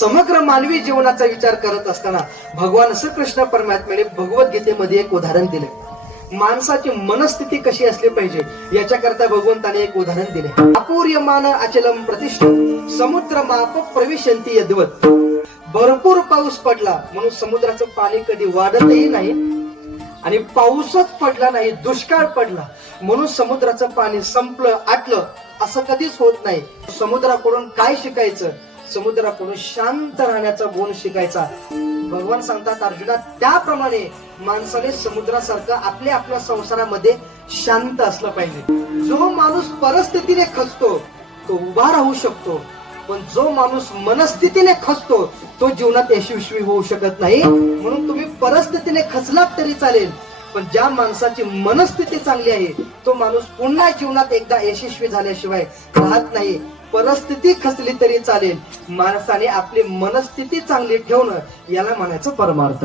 समग्र मानवी जीवनाचा विचार करत असताना भगवान श्रीकृष्ण परमात्म्याने भगवद्गीतेमध्ये एक उदाहरण दिले. माणसाची मनस्थिती कशी असली पाहिजे याच्याकरता भगवंताने एक उदाहरण दिले. अपूर्यमान अचलम प्रतिष्ठित समुद्र माप प्रविशंती यद्वत. भरपूर पाऊस पडला म्हणून समुद्राचं पाणी कधी वाढतही नाही आणि पाऊसच पडला नाही, दुष्काळ पडला म्हणून समुद्राचं पाणी संपलं आटलं असं कधीच होत नाही. समुद्राकडून काय शिकायचं? समुद्राकडून शांत राहण्याचा गुण शिकायचा. भगवान सांगतात अर्जुना, त्याप्रमाणे माणसाने समुद्रासारखं आपल्या आपल्या संसारामध्ये शांत असलं पाहिजे. जो माणूस परिस्थितीने खचतो तो उभा राहू शकतो, पण जो माणूस मनस्थितीने खचतो तो जीवनात यशस्वी होऊ शकत नाही. म्हणून तुम्ही परिस्थितीने खचलात तरी चालेल, पण ज्या माणसाची मनस्थिती चांगली आहे तो माणूस पुन्हा जीवनात एकदा यशस्वी झाल्याशिवाय राहत नाही. परिस्थिती खचली तरी चालेल, माणसाने आपली मनस्थिती चांगली ठेवणं याला म्हणायचं परमार्थ.